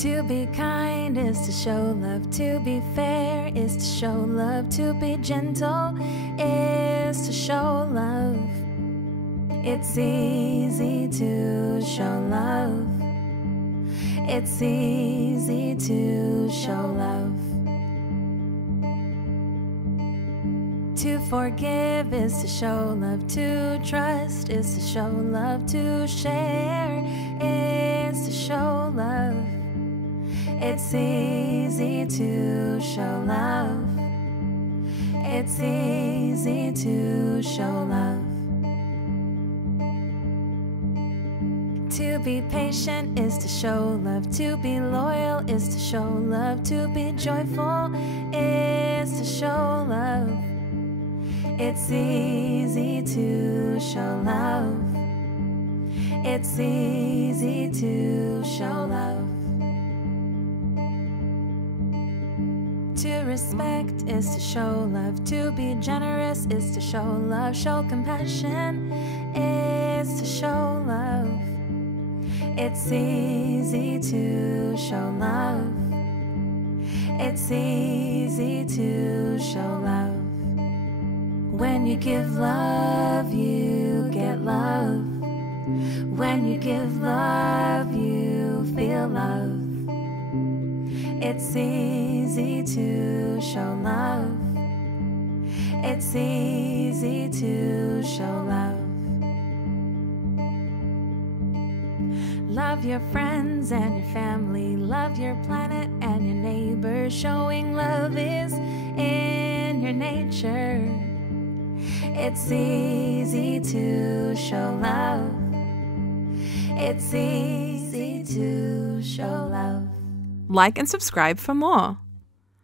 To be kind is to show love, to be fair is to show love, to be gentle is to show love. It's easy to show love. It's easy to show love. To forgive is to show love, to trust is to show love, to share is to show love. It's easy to show love. It's easy to show love. To be patient is to show love, to be loyal is to show love, to be joyful is to show love. It's easy to show love. It's easy to show love. To respect is to show love, to be generous is to show love, show compassion is to show love. It's easy to show love. It's easy to show love. When you give love, you get love. When you give love, you feel love. It's easy to show love. It's easy to show love. Love your friends and your family. Love your planet and your neighbors. Showing love is in your nature. It's easy to show love. It's easy to show love. Like and subscribe for more.